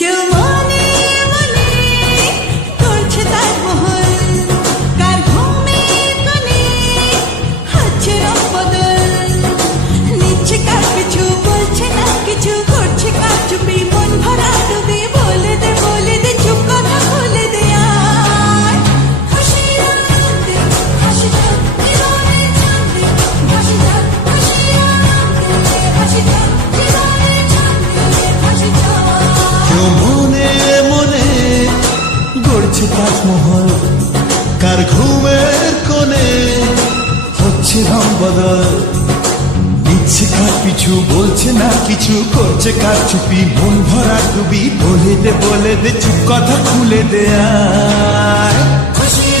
কেউ মনে মনে করছে তাজমহল, কার ঘুমের কোণে হচ্ছে রংবদল, নিচ্ছে কার পিছু বলছে না কিছু, করছে কার চুপি মন ভরা ডুবি, বলে দে চুপ কথা বলে দে আর হাসির আনন্দে হাসি যাক জীবনের ছন্দে হাসি যাক, হাসির আনন্দে হাসি যাক জীবনের ছন্দে হাসি যাক। কেউ মনে মনে গড়ছে তাজমহল, কার ঘুমের কোণে হচ্ছে রং বদল, নিচ্ছে কার পিছু বলছে না কিছু, করছে কার চুপি মন ভরা ডুবি, বলে দে চুপ কথা খুলে দে আর খুশির